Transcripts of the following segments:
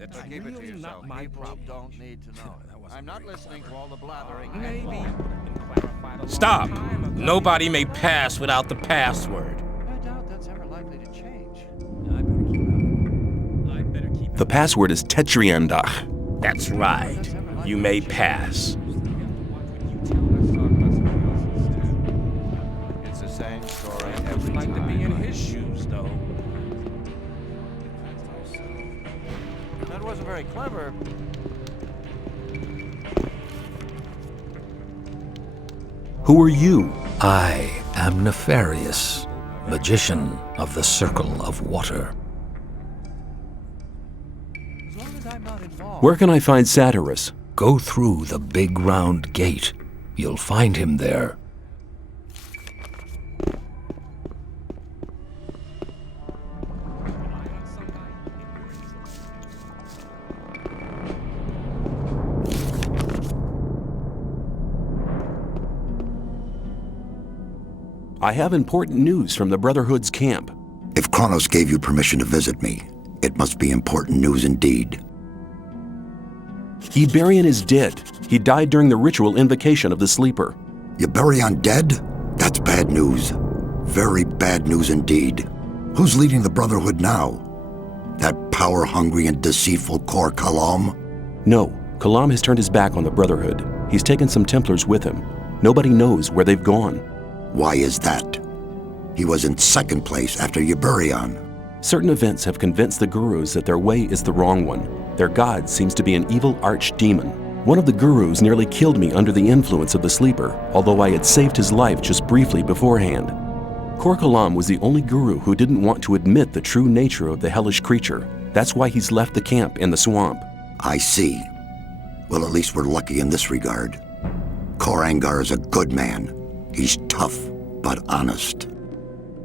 That's Keep it to really yourself. not my People problem. don't need to know. I'm not listening to all the blathering. Maybe. Clarified a Stop! long time ago. Nobody may pass without the password. I doubt that's ever likely to change. I better keep The password is TETRIANDOCH. That's right. You may pass. It's the same story I'd every like to be in time. his shoes, though. That wasn't very clever. Who are you? I am Nefarious, magician of the Circle of Water. As long as I'm not involved. Where can I find Saturas? Go through the big round gate. You'll find him there. I have important news from the Brotherhood's camp. If Kronos gave you permission to visit me, it must be important news indeed. Iberian is dead. He died during the ritual invocation of the Sleeper. Iberian dead? That's bad news. Very bad news indeed. Who's leading the Brotherhood now? That power-hungry and deceitful Kor Kalam? No, Kalam has turned his back on the Brotherhood. He's taken some Templars with him. Nobody knows where they've gone. Why is that? He was in second place after Iberian. Certain events have convinced the gurus that their way is the wrong one. Their god seems to be an evil archdemon. One of the gurus nearly killed me under the influence of the Sleeper, although I had saved his life just briefly beforehand. Kor Kalam was the only guru who didn't want to admit the true nature of the hellish creature. That's why he's left the camp in the swamp. I see. Well, at least we're lucky in this regard. Kor Angar is a good man. He's tough, but honest.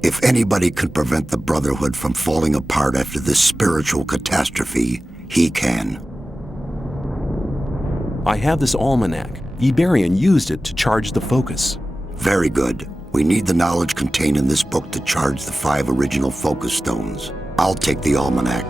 If anybody can prevent the Brotherhood from falling apart after this spiritual catastrophe, he can. I have this almanac. Iberian used it to charge the focus. Very good. We need the knowledge contained in this book to charge the 5 original focus stones. I'll take the almanac.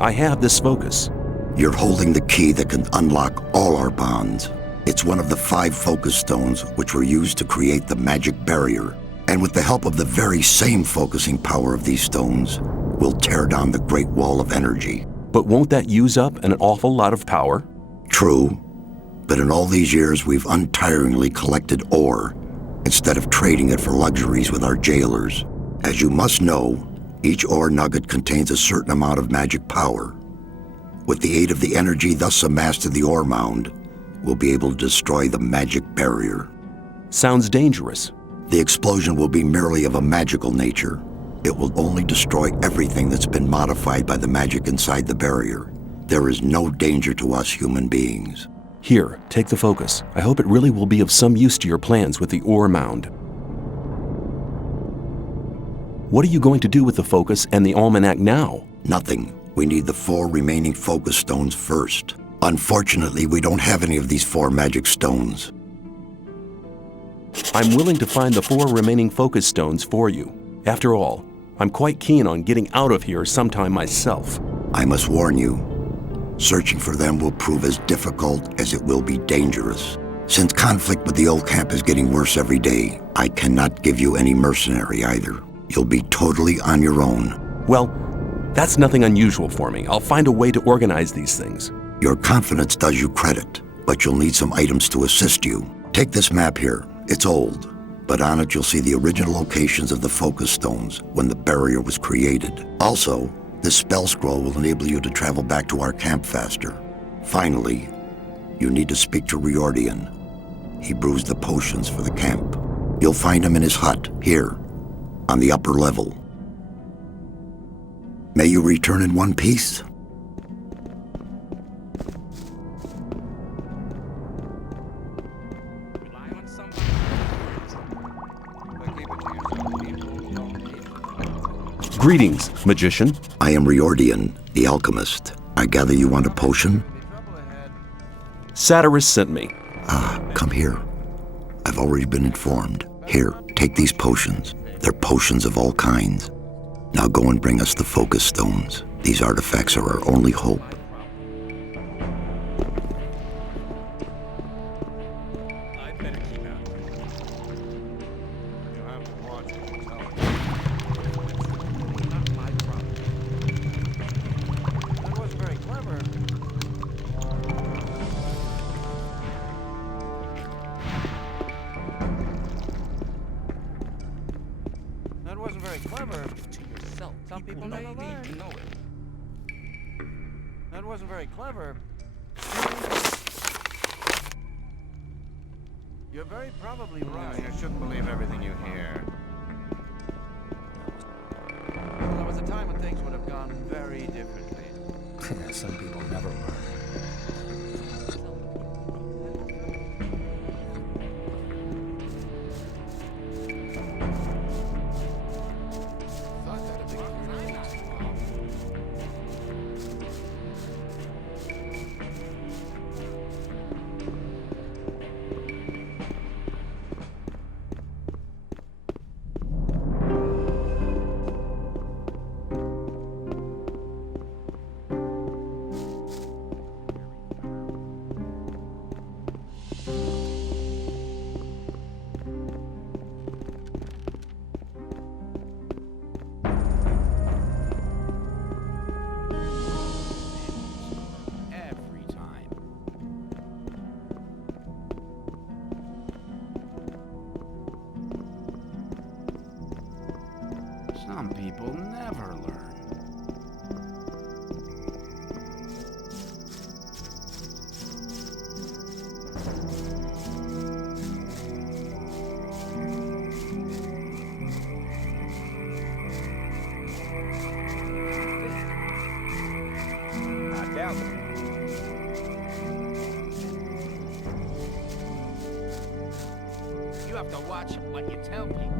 I have this focus. You're holding the key that can unlock all our bonds. It's one of the 5 focus stones which were used to create the magic barrier. And with the help of the very same focusing power of these stones, we'll tear down the Great Wall of Energy. But won't that use up an awful lot of power? True, but in all these years we've untiringly collected ore instead of trading it for luxuries with our jailers. As you must know, each ore nugget contains a certain amount of magic power. With the aid of the energy thus amassed in the ore mound, we'll be able to destroy the magic barrier. Sounds dangerous. The explosion will be merely of a magical nature. It will only destroy everything that's been modified by the magic inside the barrier. There is no danger to us human beings. Here, take the focus. I hope it really will be of some use to your plans with the ore mound. What are you going to do with the focus and the almanac now? Nothing. We need the 4 remaining focus stones first. Unfortunately, we don't have any of these 4 magic stones. I'm willing to find the 4 remaining focus stones for you. After all, I'm quite keen on getting out of here sometime myself. I must warn you, searching for them will prove as difficult as it will be dangerous. Since conflict with the old camp is getting worse every day, I cannot give you any mercenary either. You'll be totally on your own. Well, that's nothing unusual for me. I'll find a way to organize these things. Your confidence does you credit, but you'll need some items to assist you. Take this map here. It's old, but on it you'll see the original locations of the focus stones when the barrier was created. Also, this spell scroll will enable you to travel back to our camp faster. Finally, you need to speak to Riordian. He brews the potions for the camp. You'll find him in his hut, here, on the upper level. May you return in one piece. Greetings, magician. I am Riordian, the alchemist. I gather you want a potion? Saturas sent me. Ah, come here. I've already been informed. Here, take these potions. They're potions of all kinds. Now go and bring us the focus stones. These artifacts are our only hope. I'd better keep out. You have to watch what you tell me. Not my problem. That wasn't very clever. That wasn't very clever. To yourself. Some people don't never need learn. to know it. That wasn't very clever. You're very probably right. You shouldn't believe everything you hear. Well, there was a time when things would have gone very differently. Some people never learn. Thought that'd be great. Every time. Some people never learn. I doubt it. You have to watch what you tell people.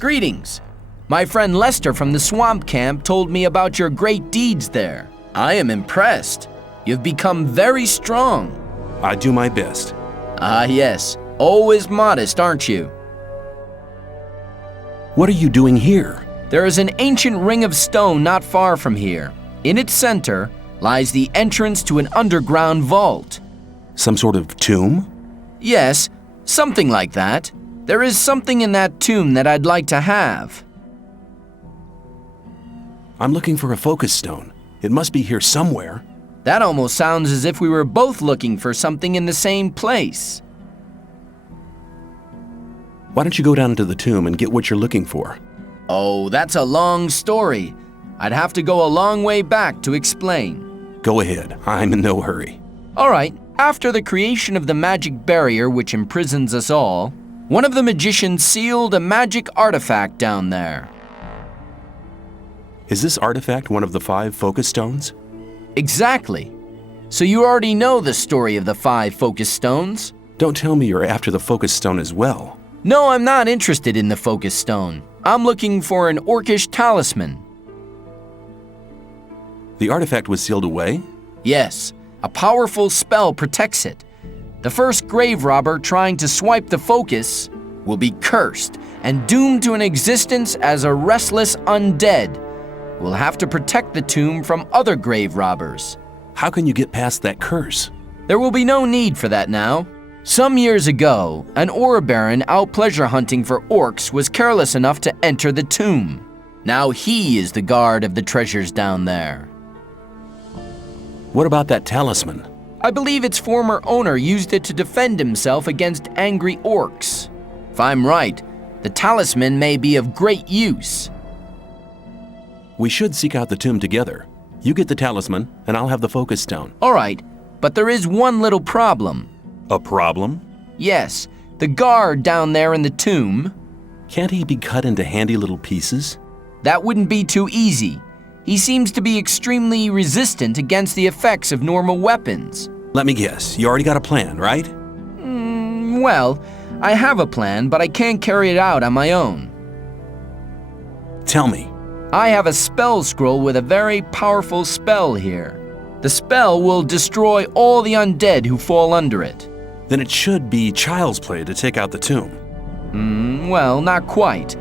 Greetings. My friend Lester from the swamp camp told me about your great deeds there. I am impressed. You've become very strong. I do my best. Ah, yes. Always modest, aren't you? What are you doing here? There is an ancient ring of stone not far from here. In its center lies the entrance to an underground vault. Some sort of tomb? Yes, something like that. There is something in that tomb that I'd like to have. I'm looking for a focus stone. It must be here somewhere. That almost sounds as if we were both looking for something in the same place. Why don't you go down to the tomb and get what you're looking for? Oh, that's a long story. I'd have to go a long way back to explain. Go ahead. I'm in no hurry. All right, after the creation of the magic barrier which imprisons us all, one of the magicians sealed a magic artifact down there. Is this artifact one of the 5 focus stones? Exactly. So you already know the story of the 5 focus stones? Don't tell me you're after the focus stone as well. No, I'm not interested in the focus stone. I'm looking for an Orcish talisman. The artifact was sealed away? Yes, a powerful spell protects it. The first grave robber trying to swipe the focus will be cursed and doomed to an existence as a restless undead. We'll have to protect the tomb from other grave robbers. How can you get past that curse? There will be no need for that now. Some years ago, an ore baron out pleasure hunting for orcs was careless enough to enter the tomb. Now he is the guard of the treasures down there. What about that talisman? I believe its former owner used it to defend himself against angry orcs. If I'm right, the talisman may be of great use. We should seek out the tomb together. You get the talisman, and I'll have the focus stone. All right, but there is one little problem. A problem? Yes, the guard down there in the tomb. Can't he be cut into handy little pieces? That wouldn't be too easy. He seems to be extremely resistant against the effects of normal weapons. Let me guess, you already got a plan, right? Well, I have a plan, but I can't carry it out on my own. Tell me. I have a spell scroll with a very powerful spell here. The spell will destroy all the undead who fall under it. Then it should be child's play to take out the tomb. Well, not quite.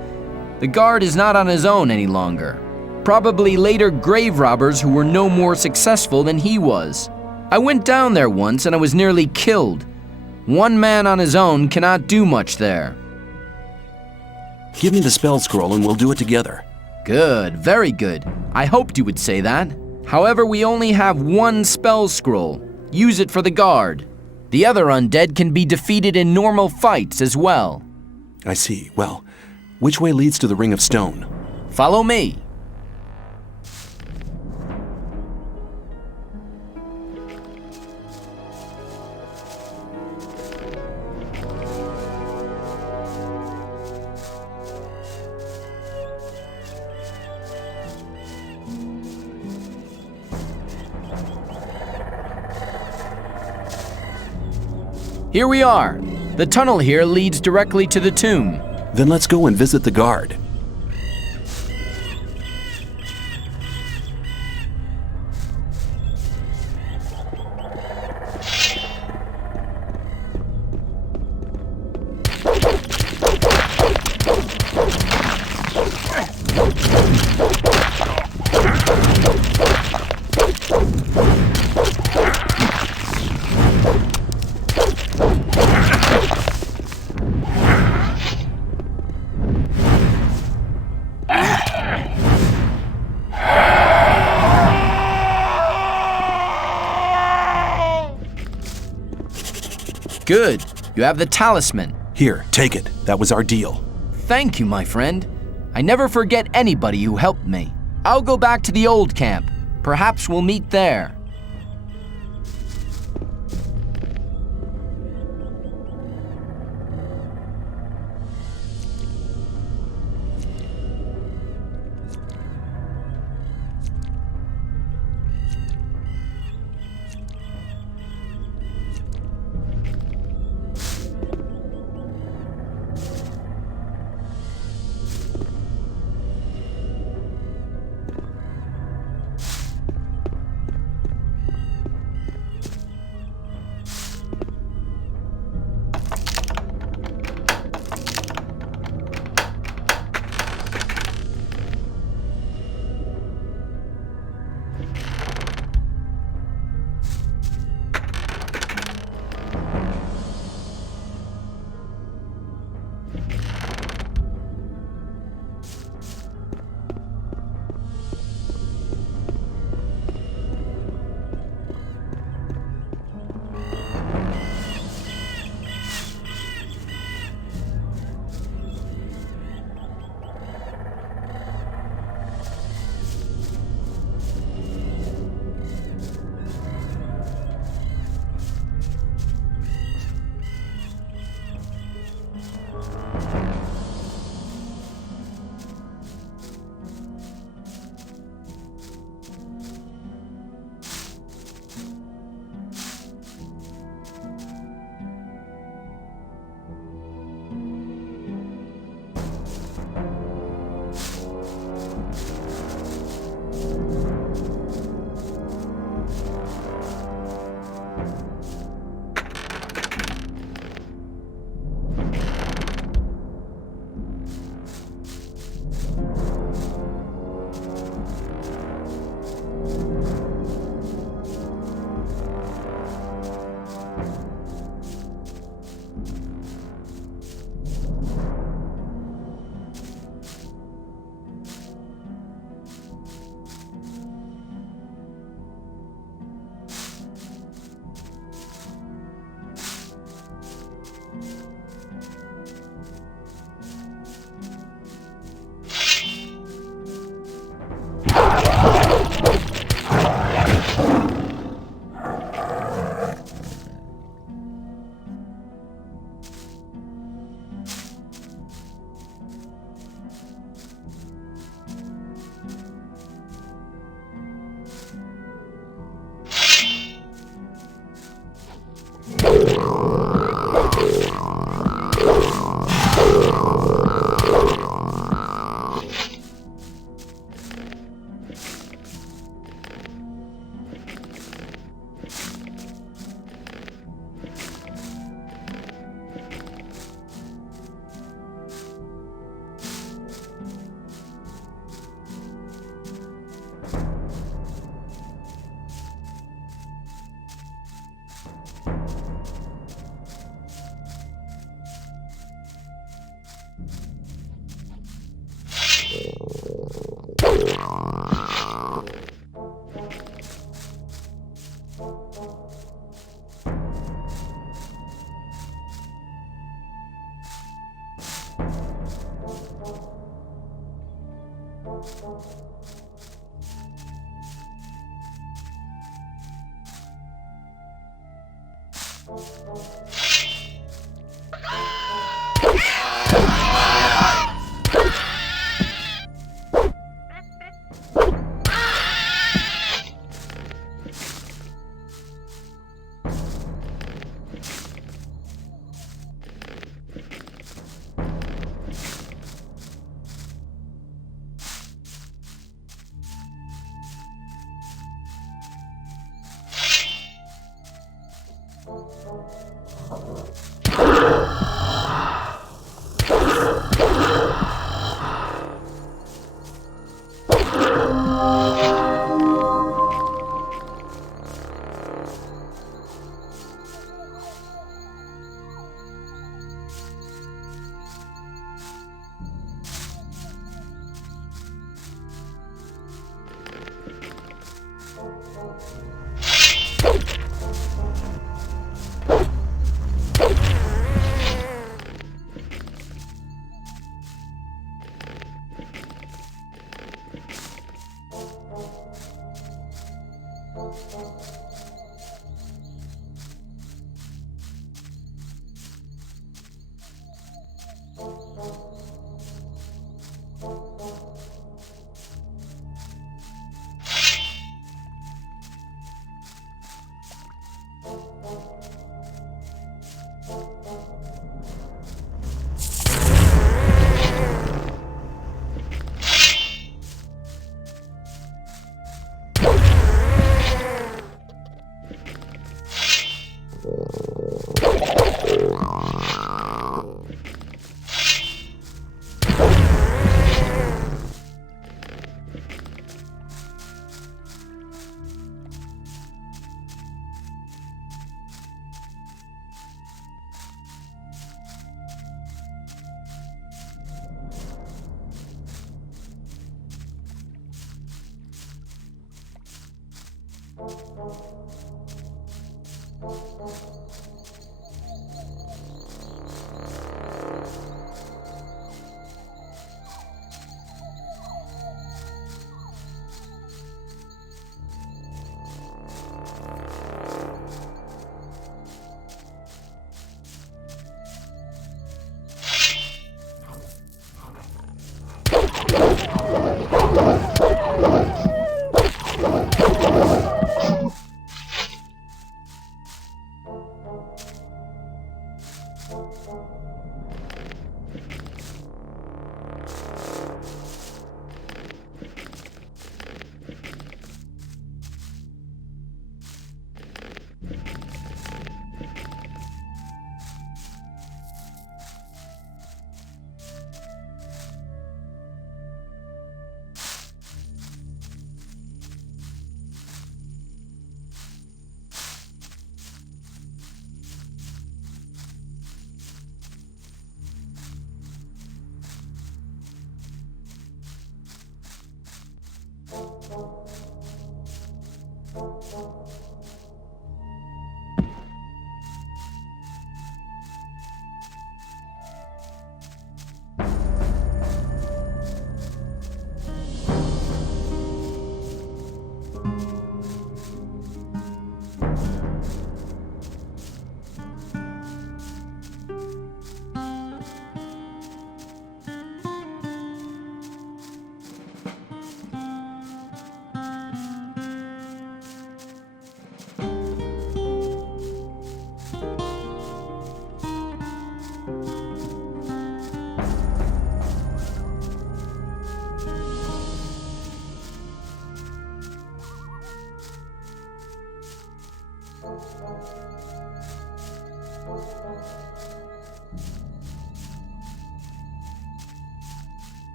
The guard is not on his own any longer. Probably later grave robbers who were no more successful than he was. I went down there once and I was nearly killed. One man on his own cannot do much there. Give me the spell scroll and we'll do it together. Good, very good. I hoped you would say that. However, we only have one spell scroll. Use it for the guard. The other undead can be defeated in normal fights as well. I see. Well, which way leads to the Ring of Stone? Follow me. Here we are. The tunnel here leads directly to the tomb. Then let's go and visit the guard. Good. You have the talisman. Here, take it. That was our deal. Thank you, my friend. I never forget anybody who helped me. I'll go back to the old camp. Perhaps we'll meet there.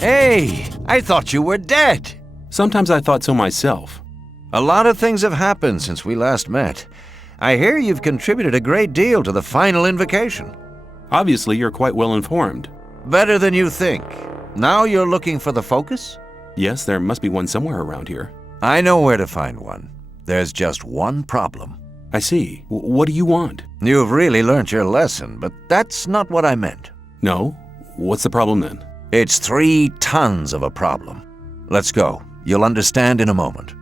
Hey, I thought you were dead. Sometimes I thought so myself. A lot of things have happened since we last met. I hear you've contributed a great deal to the final invocation. Obviously, you're quite well informed. Better than you think. Now you're looking for the focus? Yes, there must be one somewhere around here. I know where to find one. There's just one problem. I see. What do you want? You've really learnt your lesson, but that's not what I meant. No? What's the problem then? It's 3 tons of a problem. Let's go. You'll understand in a moment.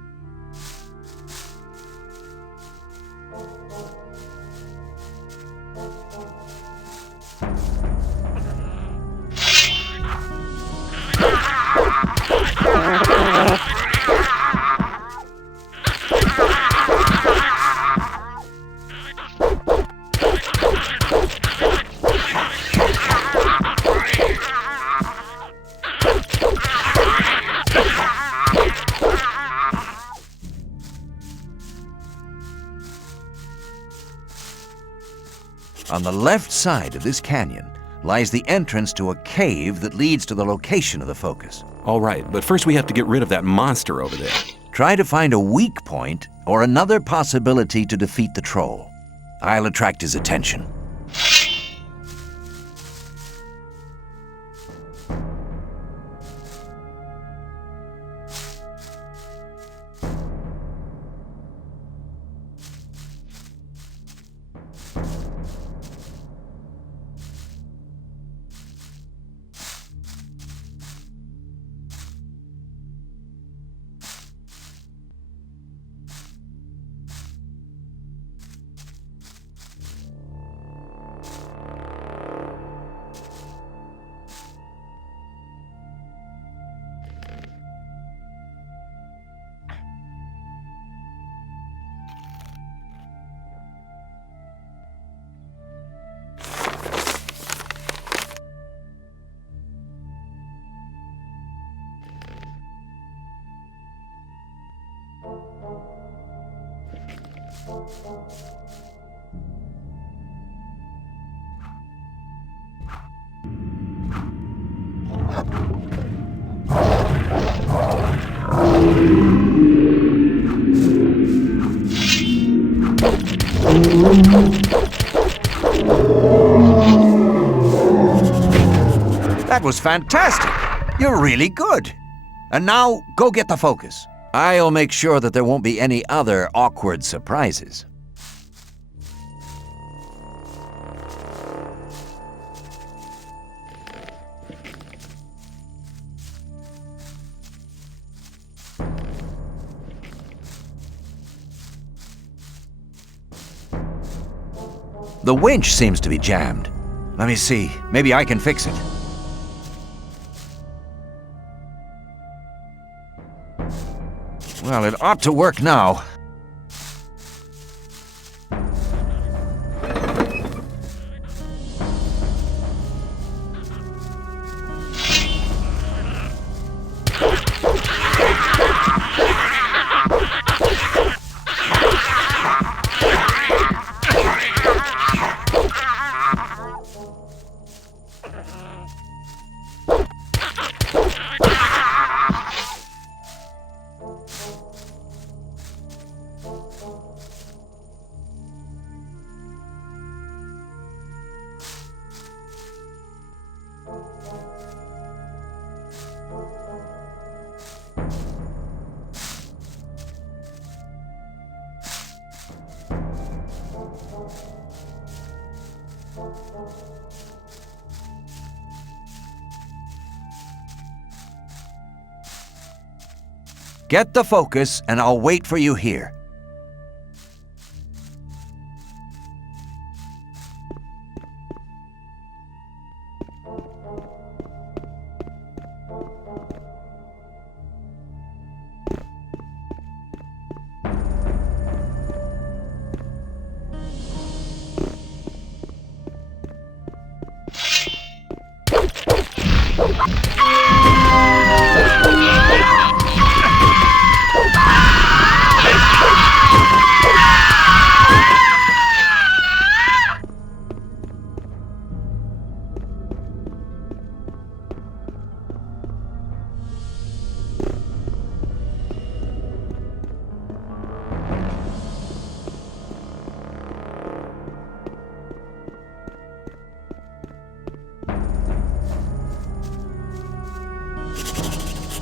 On the left side of this canyon lies the entrance to a cave that leads to the location of the focus. All right, but first we have to get rid of that monster over there. Try to find a weak point or another possibility to defeat the troll. I'll attract his attention. That was fantastic. You're really good. And now, go get the focus. I'll make sure that there won't be any other awkward surprises. The winch seems to be jammed. Let me see. Maybe I can fix it. Well, it ought to work now. Get the focus, and I'll wait for you here.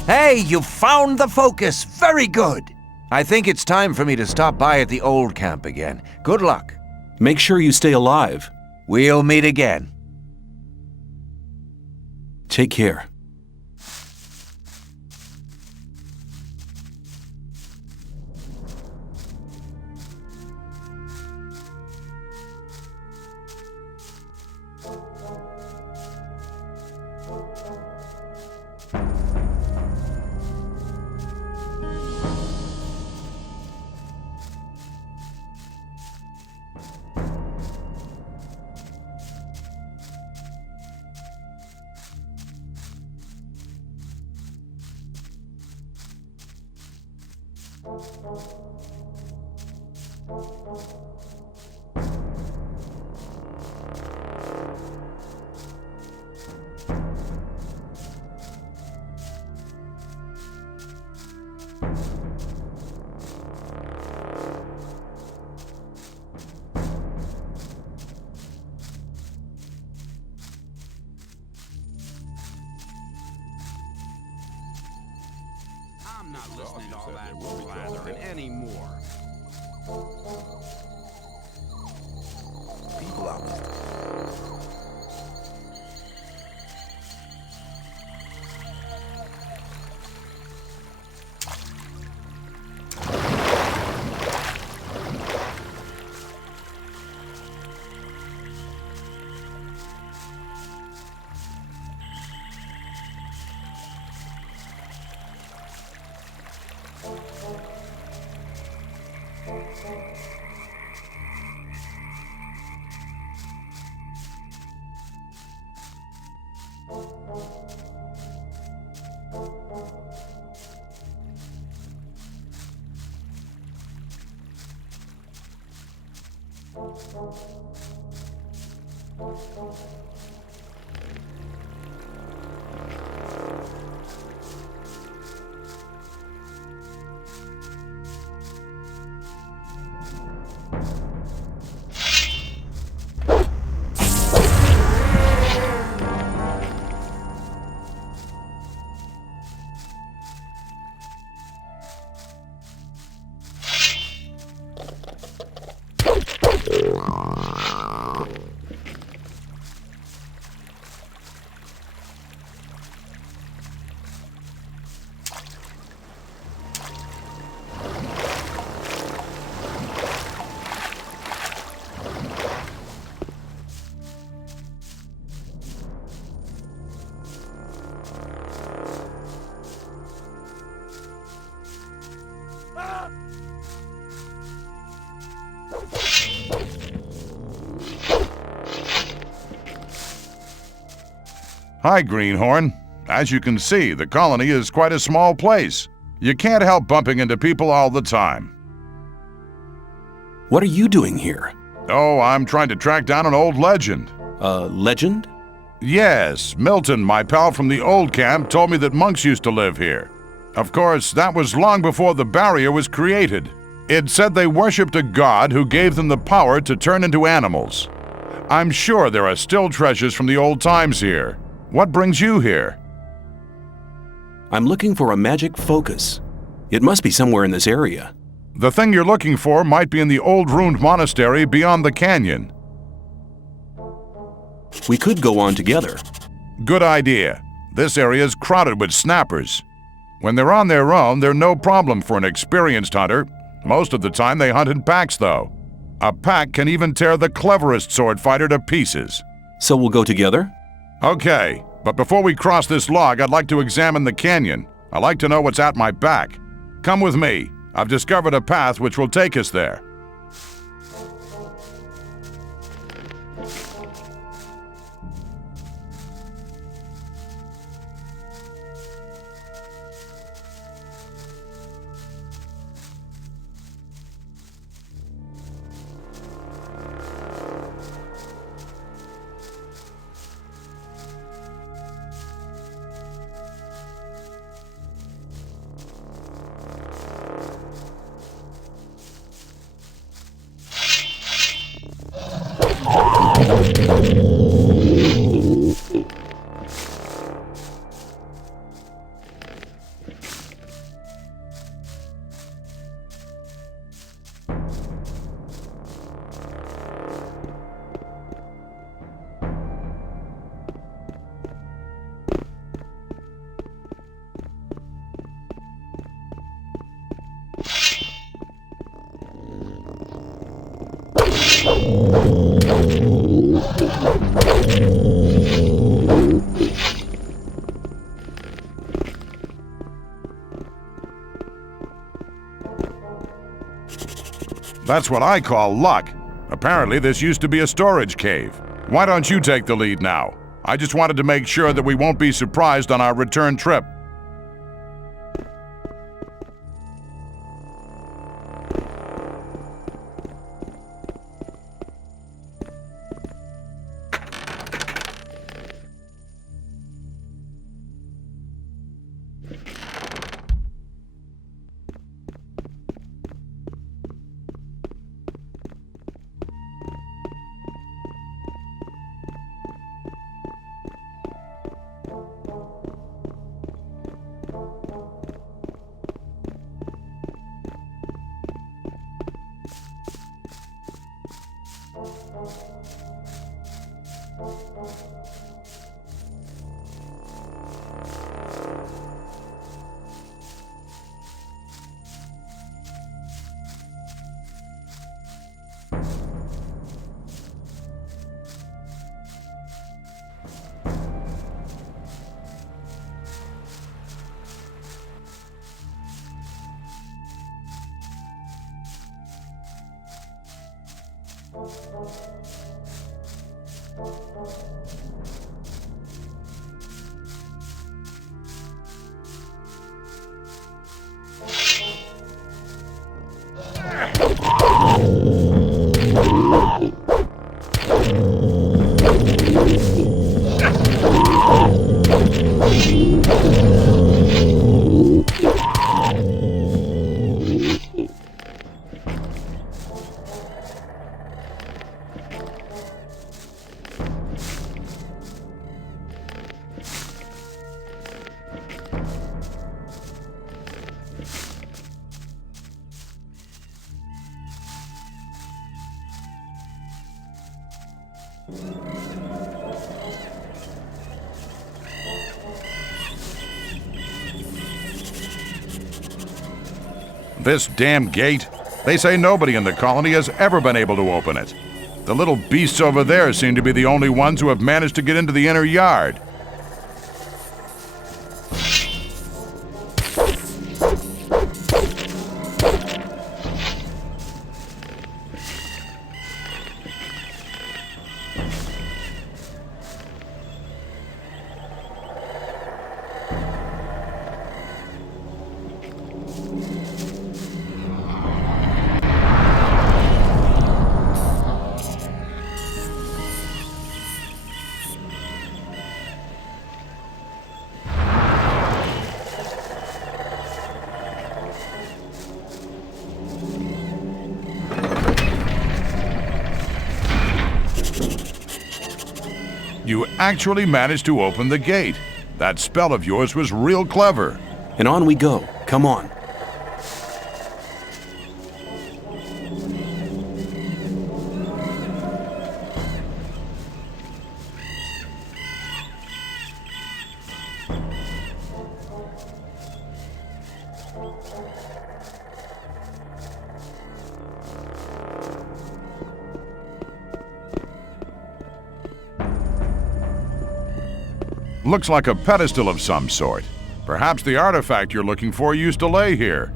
Hey, you found the focus! Very good! I think it's time for me to stop by at the old camp again. Good luck. Make sure you stay alive. We'll meet again. Take care. I'm not listening to all that blathering anymore. People out there. Hi, Greenhorn. As you can see, the colony is quite a small place. You can't help bumping into people all the time. What are you doing here? Oh, I'm trying to track down an old legend. Legend? Yes, Milten, my pal from the old camp, told me that monks used to live here. Of course, that was long before the barrier was created. It said they worshipped a god who gave them the power to turn into animals. I'm sure there are still treasures from the old times here. What brings you here? I'm looking for a magic focus. It must be somewhere in this area. The thing you're looking for might be in the old ruined monastery beyond the canyon. We could go on together. Good idea. This area is crowded with snappers. When they're on their own, they're no problem for an experienced hunter. Most of the time they hunt in packs, though. A pack can even tear the cleverest sword fighter to pieces. So we'll go together? Okay, but before we cross this log, I'd like to examine the canyon. I'd like to know what's at my back. Come with me. I've discovered a path which will take us there. That's what I call luck. Apparently, this used to be a storage cave. Why don't you take the lead now? I just wanted to make sure that we won't be surprised on our return trip. This damn gate. They say nobody in the colony has ever been able to open it. The little beasts over there seem to be the only ones who have managed to get into the inner yard. You actually managed to open the gate. That spell of yours was real clever. And on we go. Come on. Looks like a pedestal of some sort. Perhaps the artifact you're looking for used to lay here.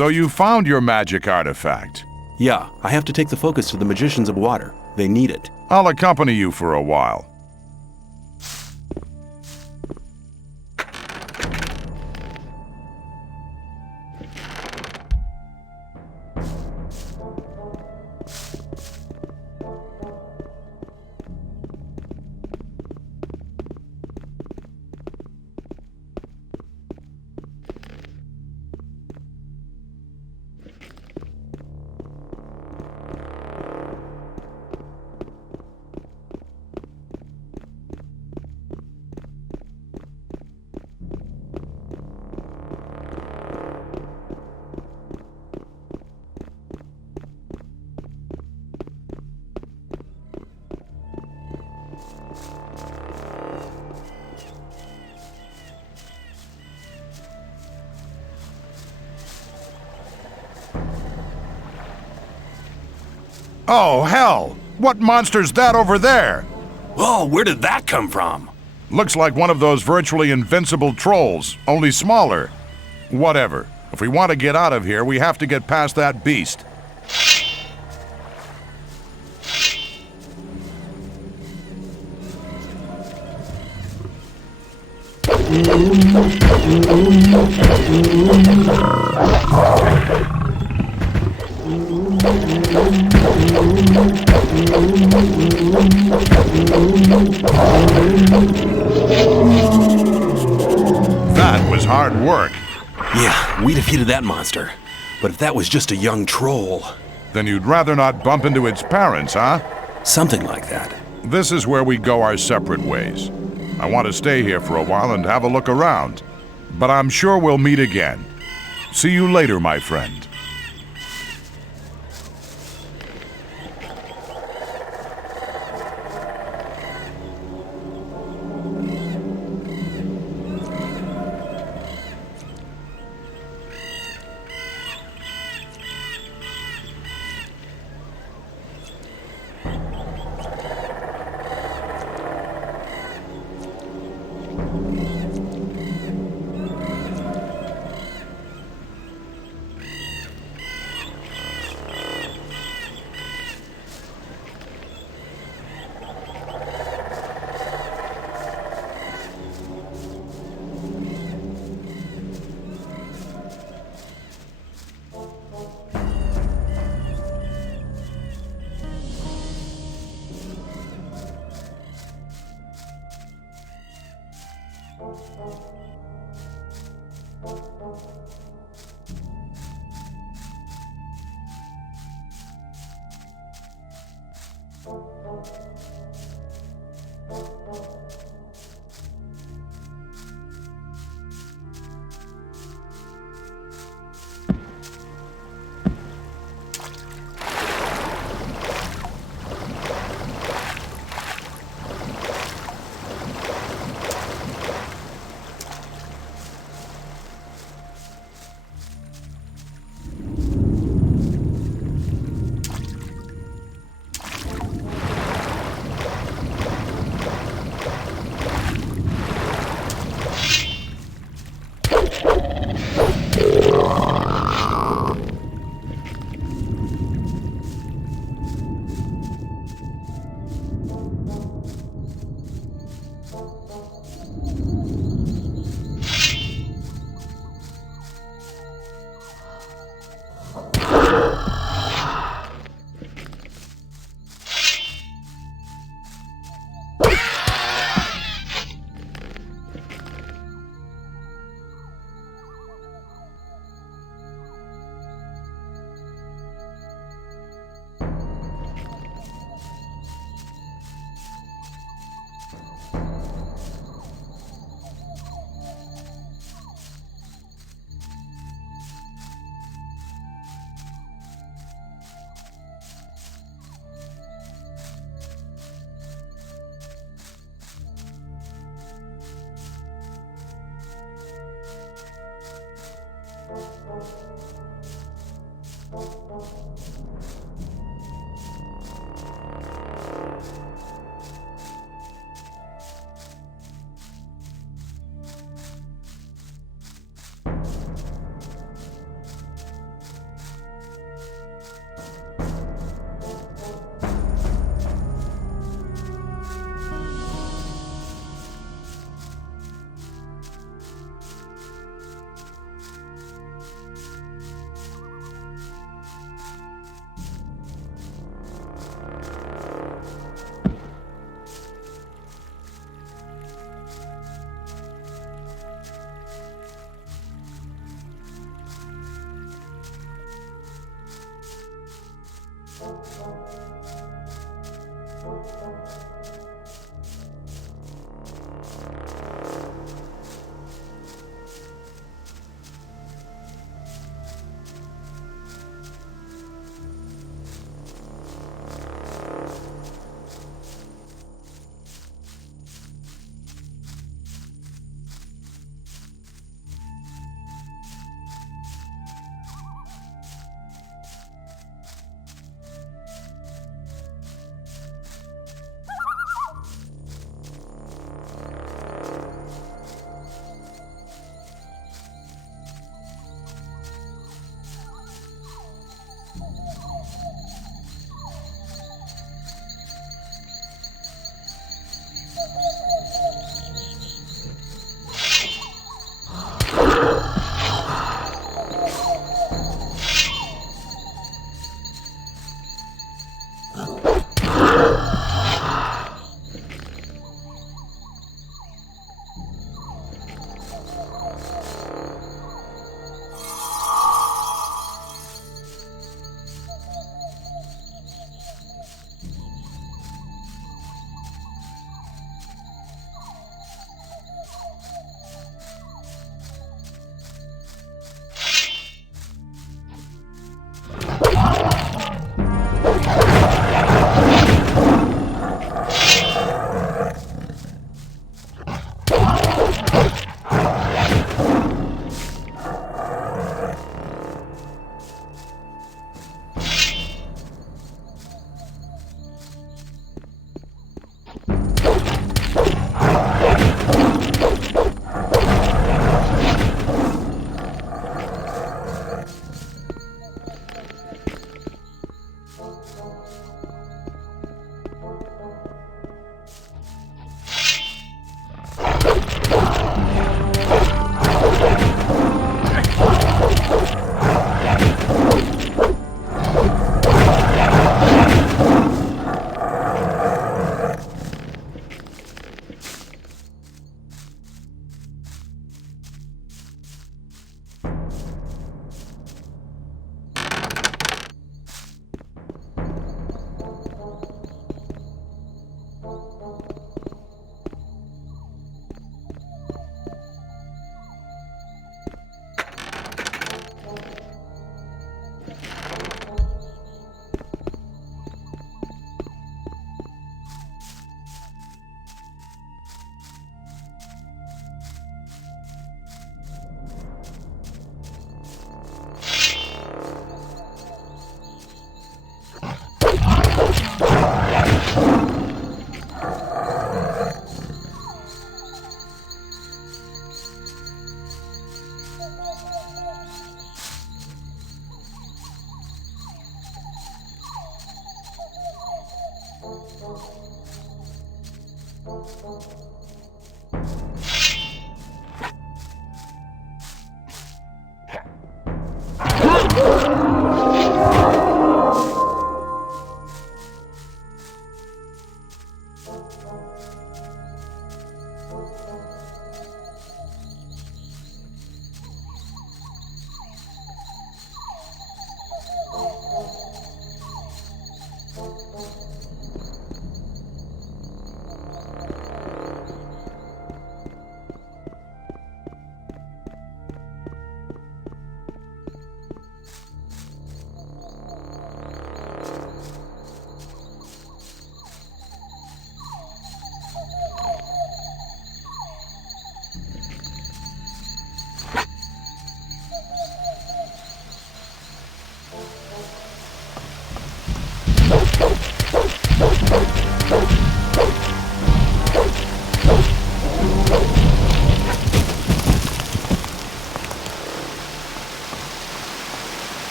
So you found your magic artifact? Yeah, I have to take the focus to the Magicians of Water. They need it. I'll accompany you for a while. Oh, hell! What monster's that over there? Whoa, where did that come from? Looks like one of those virtually invincible trolls, only smaller. Whatever. If we want to get out of here, we have to get past that beast. That was hard work. Yeah, we defeated that monster. But if that was just a young troll... Then you'd rather not bump into its parents, huh? Something like that. This is where we go our separate ways. I want to stay here for a while and have a look around. But I'm sure we'll meet again. See you later, my friend.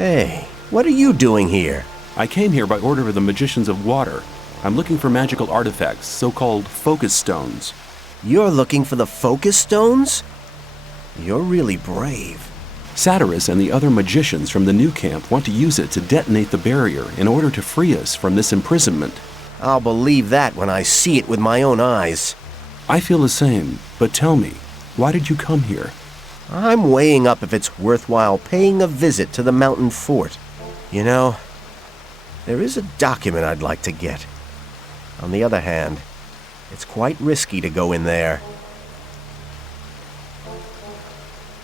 Hey, what are you doing here? I came here by order of the Magicians of Water. I'm looking for magical artifacts, so-called focus stones. You're looking for the focus stones? You're really brave. Saturas and the other magicians from the new camp want to use it to detonate the barrier in order to free us from this imprisonment. I'll believe that when I see it with my own eyes. I feel the same, but tell me, why did you come here? I'm weighing up if it's worthwhile paying a visit to the mountain fort. You know, there is a document I'd like to get. On the other hand, it's quite risky to go in there.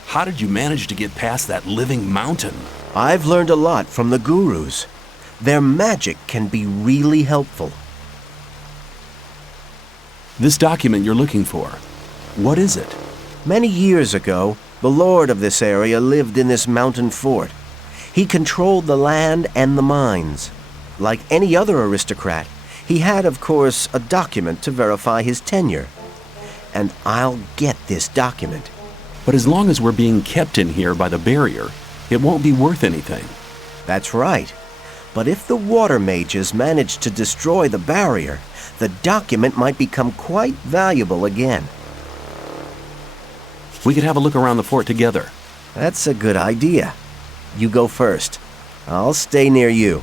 How did you manage to get past that living mountain? I've learned a lot from the gurus. Their magic can be really helpful. This document you're looking for, what is it? Many years ago, the lord of this area lived in this mountain fort. He controlled the land and the mines. Like any other aristocrat, he had, of course, a document to verify his tenure. And I'll get this document. But as long as we're being kept in here by the barrier, it won't be worth anything. That's right. But if the water mages manage to destroy the barrier, the document might become quite valuable again. We could have a look around the fort together. That's a good idea. You go first. I'll stay near you.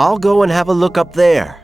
I'll go and have a look up there.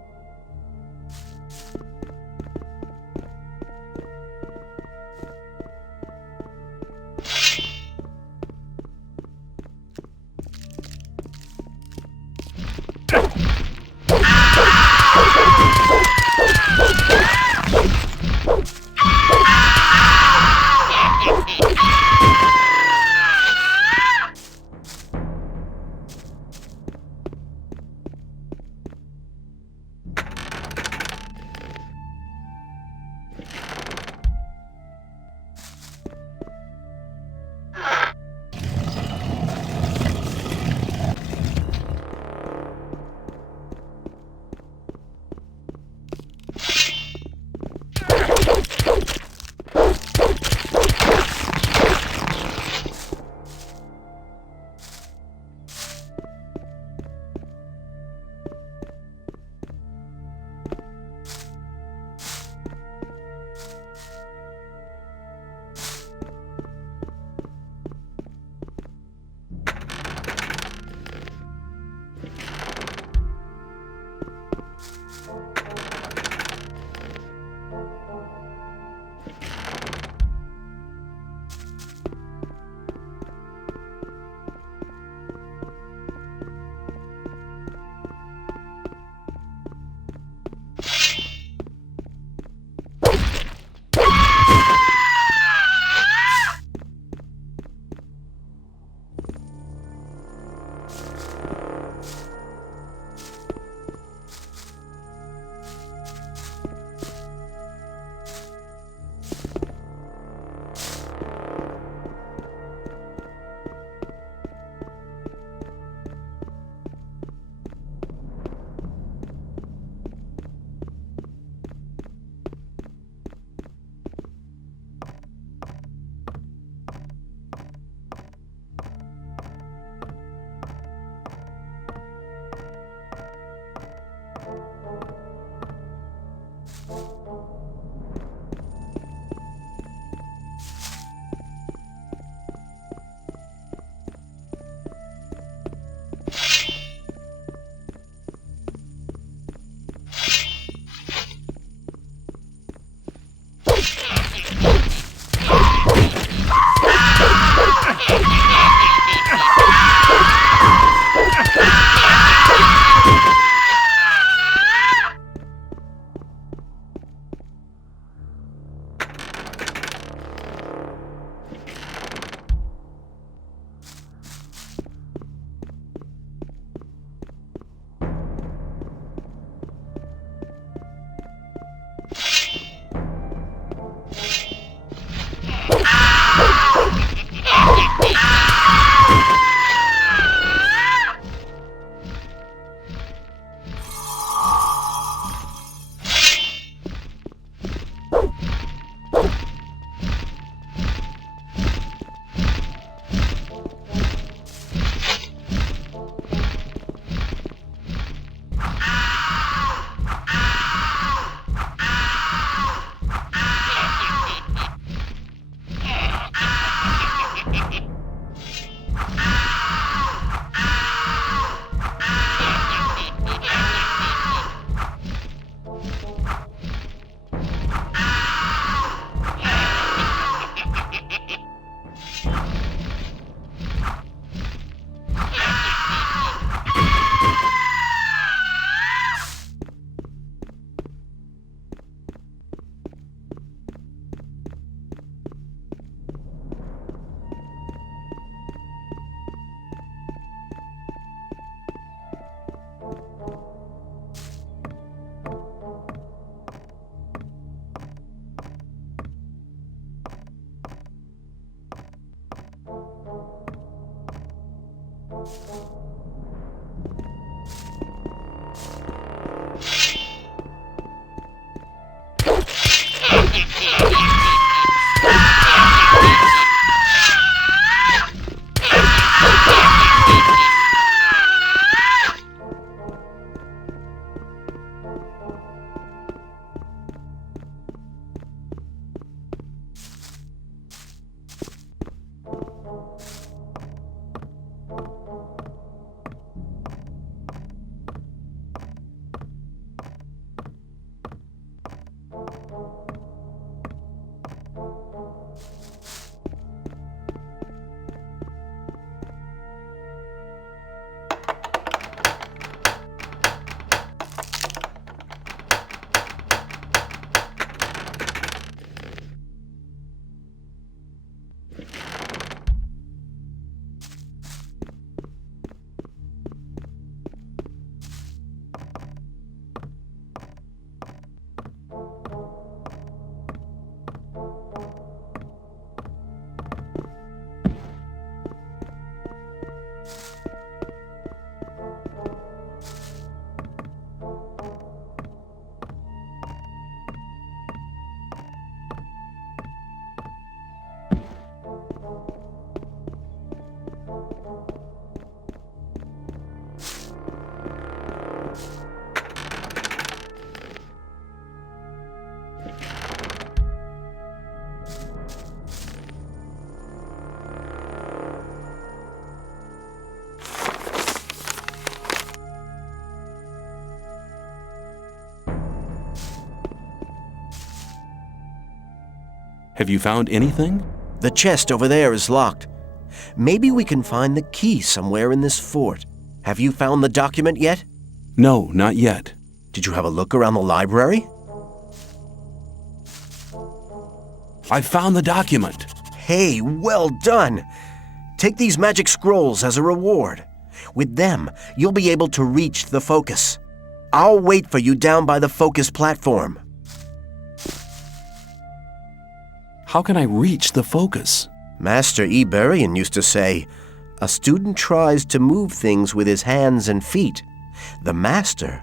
Have you found anything? The chest over there is locked. Maybe we can find the key somewhere in this fort. Have you found the document yet? No, not yet. Did you have a look around the library? I found the document. Hey, well done! Take these magic scrolls as a reward. With them, you'll be able to reach the focus. I'll wait for you down by the focus platform. How can I reach the focus? Master Iberian used to say, a student tries to move things with his hands and feet. The master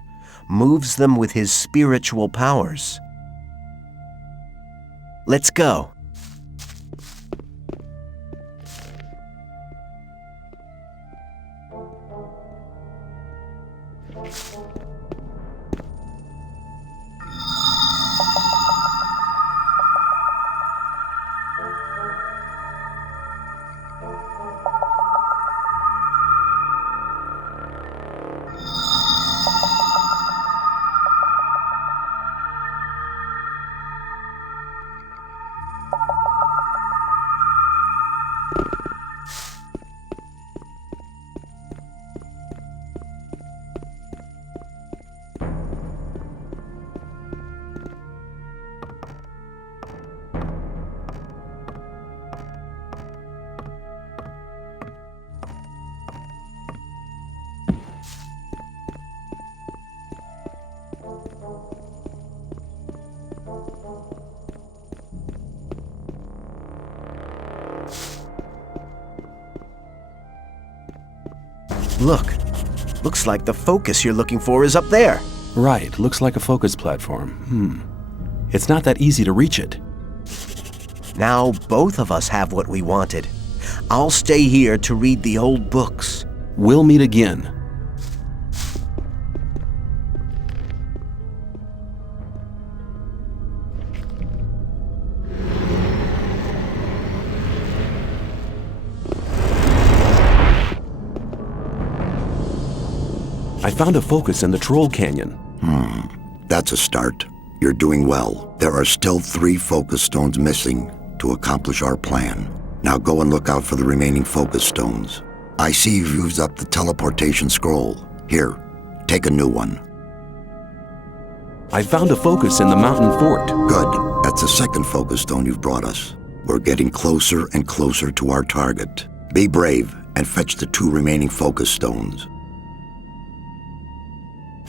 moves them with his spiritual powers. Let's go. Look. Looks like the focus you're looking for is up there. Right, looks like a focus platform. It's not that easy to reach it. Now both of us have what we wanted. I'll stay here to read the old books. We'll meet again. I found a focus in the Troll Canyon. That's a start. You're doing well. There are still 3 focus stones missing to accomplish our plan. Now go and look out for the remaining focus stones. I see you've used up the teleportation scroll. Here, take a new one. I found a focus in the mountain fort. Good. That's the second focus stone you've brought us. We're getting closer and closer to our target. Be brave and fetch the 2 remaining focus stones.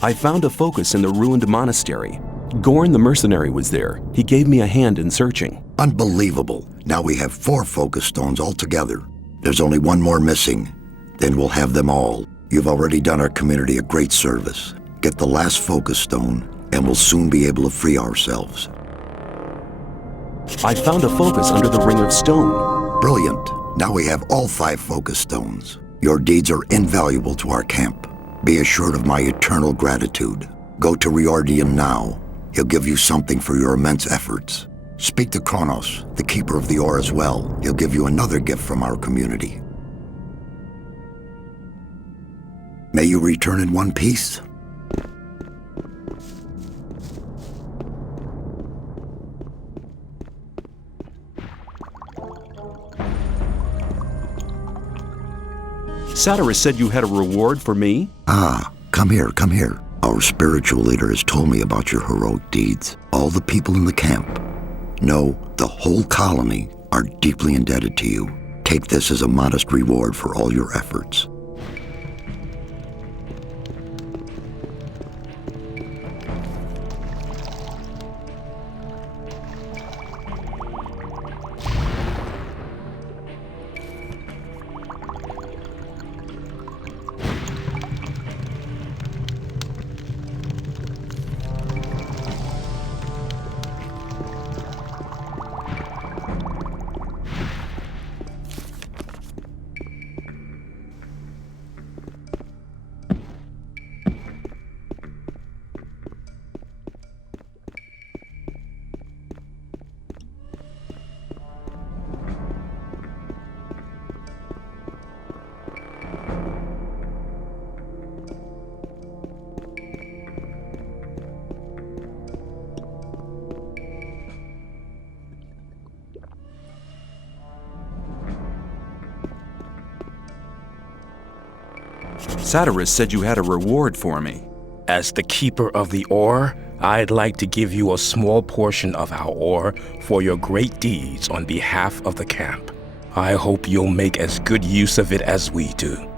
I found a focus in the ruined monastery. Gorn the mercenary was there. He gave me a hand in searching. Unbelievable. Now we have 4 focus stones altogether. There's only 1 more missing. Then we'll have them all. You've already done our community a great service. Get the last focus stone, and we'll soon be able to free ourselves. I found a focus under the Ring of Stone. Brilliant. Now we have all 5 focus stones. Your deeds are invaluable to our camp. Be assured of my eternal gratitude. Go to Riordian now. He'll give you something for your immense efforts. Speak to Khorinis, the keeper of the ore as well. He'll give you another gift from our community. May you return in one piece. Saturas said you had a reward for me? Come here, come here. Our spiritual leader has told me about your heroic deeds. All the people in the camp, no, the whole colony, are deeply indebted to you. Take this as a modest reward for all your efforts. Saturas said you had a reward for me. As the keeper of the ore, I'd like to give you a small portion of our ore for your great deeds on behalf of the camp. I hope you'll make as good use of it as we do.